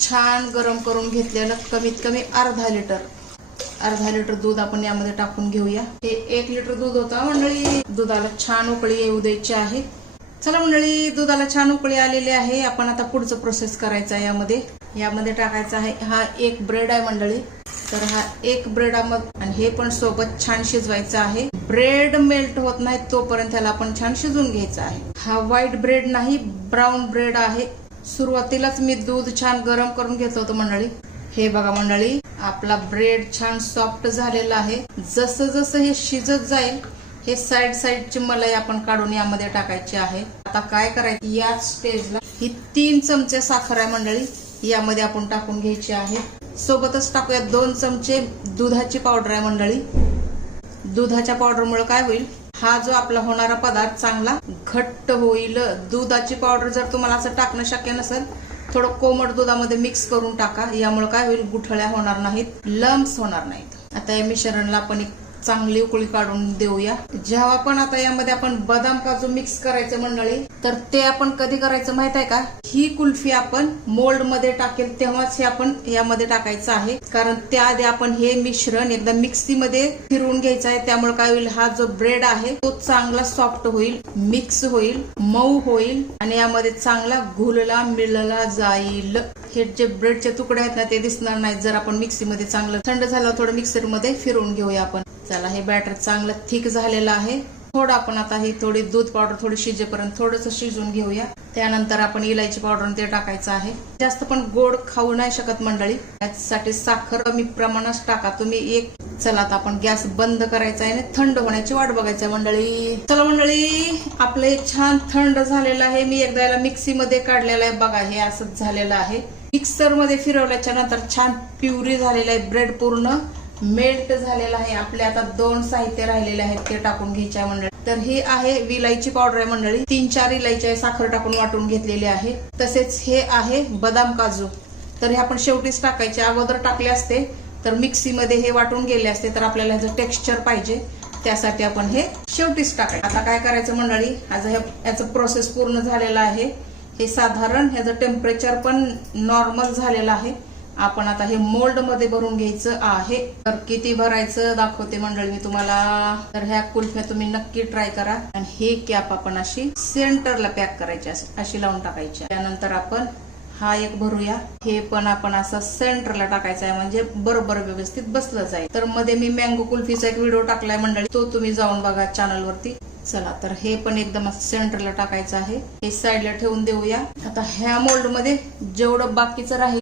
छान गरम करून घेतलेलं कमीत कमी अर्धा लिटर दूध आपण यामध्ये टाकून घेऊया। हे 1 लिटर दूध होतं मंडळी। दुधाला छान उकळी येऊ द्यायची आहे। चला मंडळी, दुधाला छान उकळी आलेली आहे। आपण आता पुढचं प्रोसेस करायचं आहे। यामध्ये टाकायचा आहे हा 1 ब्रेड आहे मंडळी। तर हा 1 ब्रेड आणि हे पण सोबत छान शिजवायचं आहे। ब्रेड मेल्ट होत नाही तोपर्यंत त्याला आपण छान शिजवून घ्यायचं आहे। हा व्हाईट ब्रेड नाही, ब्राऊन ब्रेड आहे। सुरुवातीलाच मी दूध छान गरम करून घेतलं होतं मंडळी। हे बघा मंडळी, आपला ब्रेड छान सॉफ्ट झालेला आहे। जसं जसं हे शिजत जाईल हे साईडची मलाई आपण काढून यामध्ये टाकायची आहे। आता काय करायचं, या स्टेजला ही 3 चमचे साखर आहे मंडळी, यामध्ये आपण टाकून घ्यायची आहे। सोबतच टाकूया 2 चमचे दुधाची पावडर आहे मंडळी। दुधाच्या पावडरमुळे काय होईल, हा जो आपला होणारा पदार्थ चांगला घट्ट होईल। दुधाची पावडर जर तुम्हाला असं टाकणं शक्य नसेल, थोडं कोमट दुधामध्ये मिक्स करून टाका। यामुळे काय होईल, गुठळ्या होणार नाहीत, लम्स होणार नाहीत। आता या मिश्रणाला आपण एक चांगली उकळी काढून देऊया। जेव्हा पण आता यामध्ये आपण बदाम काजू मिक्स करायचं मंडळी, तर ते आपण कधी करायचं माहित आहे का, ही कुल्फी आपण मोल्ड मध्ये टाकेल तेव्हाच हे आपण यामध्ये टाकायचं आहे। कारण त्याआधी आपण हे मिश्रण एकदा मिक्सीमध्ये फिरवून घ्यायचं आहे। त्यामुळे काय होईल, हा जो ब्रेड आहे तो चांगला सॉफ्ट होईल, मिक्स होईल, मऊ होईल आणि यामध्ये चांगला घुलला मिळला जाईल। हे जे ब्रेडचे तुकडे आहेत ना ते दिसणार नाहीत जर आपण मिक्सीमध्ये चांगलं थंड झालं थोडं मिक्सरमध्ये फिरवून घेऊया आपण। चला, हे बॅटर चांगलं थिक झालेलं आहे। थोडं आपण आता ही थोडी दूध पावडर थोडी शिजेपर्यंत थोडंसं शिजवून घेऊया। त्यानंतर आपण इलायची पावडर ते टाकायचं आहे। जास्त पण गोड खाऊ नाही शकत मंडळी, त्यासाठी साखर कमी प्रमाणात टाका तुम्ही। चला, आता आपण गॅस बंद करायचा आहे आणि थंड होण्याची वाट बघायची आहे मंडळी। चला मंडळी, आपलं हे छान थंड झालेलं आहे। मी एकदा याला मिक्सीमध्ये काढलेलं आहे, बघा हे असंच झालेलं आहे। मिक्सर मध्ये फिरवल्याच्या नंतर छान प्युरी झालेला आहे, ब्रेड पूर्ण मेल्ट झालेला आहे। आपले आता 2 साहित्य राहिलेले आहेत ते टाकून घ्यायचे आहे मंडळी। तर ही आहे विलायची पावडर आहे मंडळी, 3-4 इलायची साखर टाकून वाटून घेतलेली आहे। तसेच हे आहे बदाम काजू, तर हे आपण शेवटीच टाकायचे। अगोदर टाकले असते तर मिक्सीमध्ये हे वाटून गेले असते, तर आपल्याला ह्याचं टेक्स्चर पाहिजे त्यासाठी आपण हे शेवटीच टाकायचं। आता काय करायचं मंडळी, याचं प्रोसेस पूर्ण झालेला आहे। हे साधारण ह्याचं टेम्परेचर पण नॉर्मल झालेलं आहे। आपण आता हे मोल्ड मध्ये भरून घ्यायचं आहे। तर किती भरायचं दाखवते मंडळी मी तुम्हाला। तर ह्या कुल्फ्या तुम्ही नक्की ट्राय करा। आणि हे कॅप आपण अशी सेंटरला पॅक करायची, अशी लावून टाकायची। त्यानंतर आपण हा एक भरूया, हे पण आपण असं सेंटरला टाकायचं आहे, म्हणजे बरोबर व्यवस्थित बसलं जाईल। तर मध्ये मी मँगो कुल्फीचा एक व्हिडिओ टाकलाय मंडळी, तो तुम्ही जाऊन बघा चॅनल वरती। चला, तर हे पण एकदम सेंटरला टाकायचं आहे। हे साईडला ठेवून देऊया। आता ह्या मोल्ड मध्ये जेवढं बाकीचं राहील